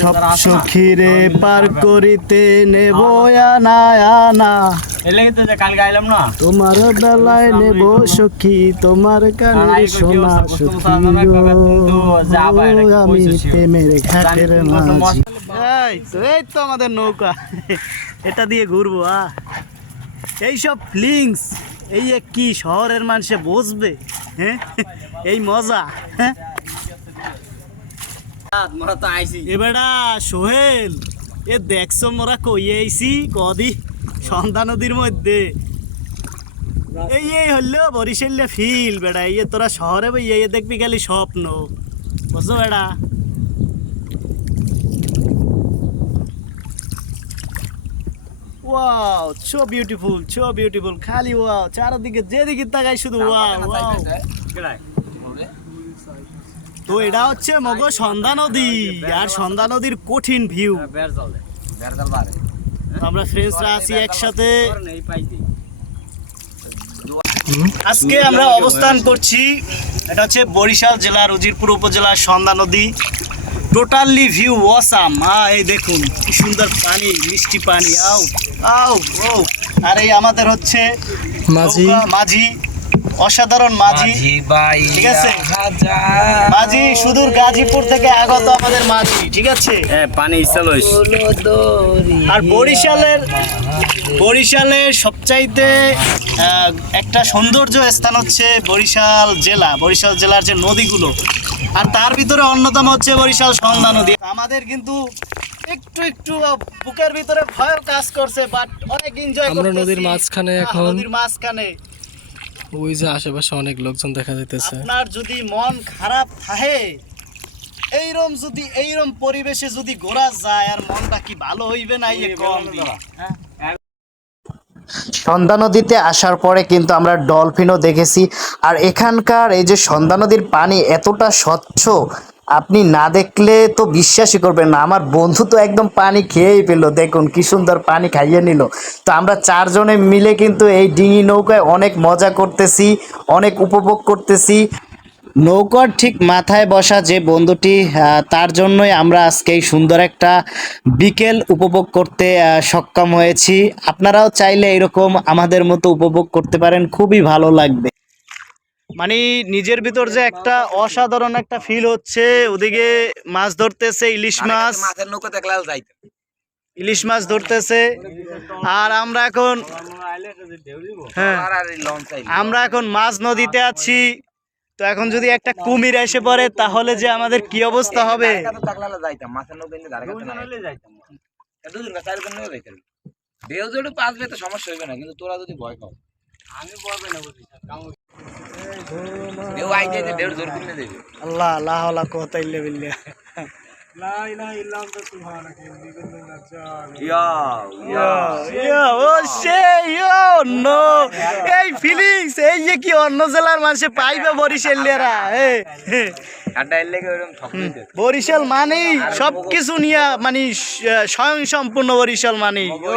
সব সখীরে পার করিতে নেব আনা আনা। তোমার বেলায় নেব সখী তোমার কানে সোনা সখী আমি প্রেমের ঘাটের মাঝি। এই তো এই তো আমাদের নৌকা। এটা দিয়ে ঘুরবো আ। এইসব ফিলিংস এই কি শহরের মানুষে বসবে হ্যাঁ? এই মজা হ্যাঁ? মোরা তো আইছি। এবারা সোহেল এ দেখছ মোরা কই আইছি? কদি সন্ধ্যা নদীর মধ্যে। এই এই হলো বরিশাল্লা ফিল বেড়া এই তোরা শহরে বই এই দেখবি গেলি স্বপ্ন। বুঝছ বেড়া? Wow so beautiful so beautiful খালি ওয়াও চারদিকে যেদিকে তাকাই শুধু ওয়াও ওয়াও? তো এটা হচ্ছে মগ সন্ধ্যা নদী আর সন্ধ্যা নদীর কঠিন ভিউ। বাড়ে। আমরা ফ্রেন্ডসরা আছি একসাথে। আজকে আমরা অবস্থান করছি এটা হচ্ছে বরিশাল জেলার উজিরপুর উপজেলার সন্ধ্যা নদী। টোটালি ভিউ ওয়াসাম হ্যাঁ এই দেখুন কি সুন্দর পানি মিষ্টি পানি। আও আও ও। আর এই আমাদের হচ্ছে মাঝি। মাঝি। অসাধারণ মাঝি। বাই ঠিক আছে। মাঝি সুদূর গাজীপুর থেকে আগত আমাদের মাঝি ঠিক আছে? এ, পানি ইচ্ছা আর বরিশালের বরিশালের সবচাইতে একটা সৌন্দর্য স্থান হচ্ছে বরিশাল জেলা বরিশাল জেলার যে নদীগুলো। আর তার ভিতরে অন্যতম হচ্ছে বরিশাল সন্ধ্যা নদী। আমাদের কিন্তু একটু একটু বুকের ভিতরে ভয় কাজ করছে বাট অনেক এনজয় আমরা নদীর মাঝখানে এখন। নদীর মাঝখানে। ওই যে আশেপাশে অনেক লোকজন দেখা যাইতেছে। আপনার যদি মন খারাপ থাকে এইরম যদি এইরম পরিবেশে যদি ঘোরা যায় আর মনটা কি ভালো হইবে না ইয়ে কম সন্ধ্যা নদীতে আসার পরে কিন্তু আমরা ডলফিনও দেখেছি। আর এখানকার এই যে সন্ধ্যা নদীর পানি এতটা স্বচ্ছ আপনি না দেখলে তো বিশ্বাসই করবেন না। আমার বন্ধু তো একদম পানি খেয়েই পেল দেখুন কি সুন্দর পানি খাইয়ে নিল। তো আমরা চারজনে মিলে কিন্তু এই ডিঙি নৌকায় অনেক মজা করতেছি, অনেক উপভোগ করতেছি। নৌকার ঠিক মাথায় বসা যে বন্ধুটি তার জন্যই আমরা আজকে এই সুন্দর একটা বিকেল উপভোগ করতে সক্ষম হয়েছি। আপনারাও চাইলে এরকম আমাদের মতো উপভোগ করতে পারেন। খুবই ভালো লাগবে। মানে নিজের ভিতর যে একটা অসাধারণ একটা ফিল হচ্ছে ওদিকে মাছ ধরতেছে ইলিশ মাছ। মাছের নৌকা দেখলে আর যাইতে ইলিশ মাছ ধরতেছে। আর আমরা এখন হ্যাঁ। আমরা এখন মাছ নদীতে আছি। তো এখন যদি একটা কুমির এসে পড়ে তাহলে যে আমাদের কি অবস্থা হবে? সমস্যা হইবে না কিন্তু তোরা যদি ভয় পাও। আমি ভয় পাই না বুঝি দেও আই যাইতে দেড় জোর করে দেবে। আল্লাহ আল্লাহ আল্লাহ কথা ইল্লে বিল্লে ও সে ইয়ো নো এই ফিলিংস এই যে কি অন্য জেলার মানুষে পাইবে বরিশালিয়ারা এ বরিশাল মানেই সব কিছু নিয়ে মানে স্বয়ং সম্পূর্ণ বরিশাল মানেই ও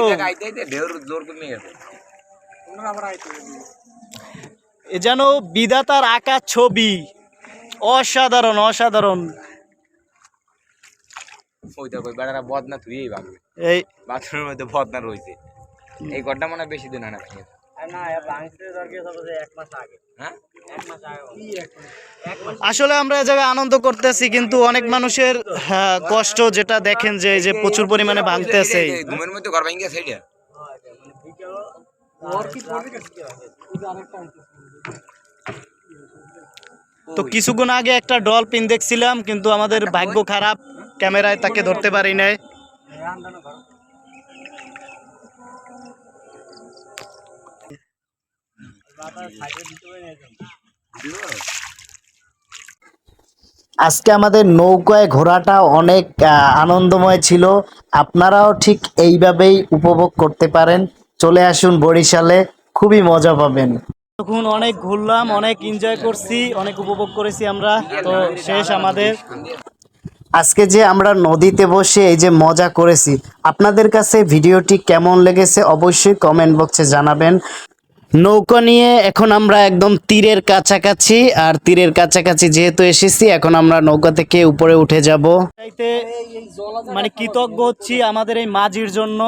এ যেন বিধাতার আঁকা ছবি। অসাধারণ অসাধারণ। ওই দেখো বেড়ারা বদনা তুইই ভাগবে এই বাথরুমের মধ্যে বদনা রয়েছে। এই ঘরটা মনে বেশি দিন হয় না হ্যাঁ? আসলে আমরা এ জায়গায় আনন্দ করতেছি কিন্তু অনেক মানুষের হ্যাঁ, কষ্ট যেটা দেখেন যে এই যে প্রচুর পরিমাণে ভাঙতেছে। এই যে ঘুমের মধ্যে ঘর ভেঙে গেছে এইটা। তো কিছুক্ষণ আগে একটা ডলফিন দেখছিলাম, কিন্তু আমাদের ভাগ্য খারাপ, ক্যামেরায় তাকে ধরতে পারি নাই। আজকে আমাদের নৌকায় ঘোরাটা অনেক আনন্দময় ছিল। আপনারাও ঠিক এইভাবেই উপভোগ করতে পারেন। চলে আসুন বরিশালে, খুবই মজা পাবেন। তখন অনেক ঘুরলাম অনেক এনজয় করছি অনেক উপভোগ করেছি আমরা। তো শেষ আমাদের। আজকে যে আমরা নদীতে বসে এই যে মজা করেছি আপনাদের কাছে ভিডিওটি কেমন লেগেছে অবশ্যই কমেন্ট বক্সে জানাবেন। নৌকা নিয়ে এখন আমরা একদম তীরের কাছাকাছি আর তীরের কাছাকাছি যেহেতু এসেছি এখন আমরা নৌকা থেকে উপরে উঠে যাব। মানে কৃতজ্ঞ হচ্ছি আমাদের এই মাঝির জন্য।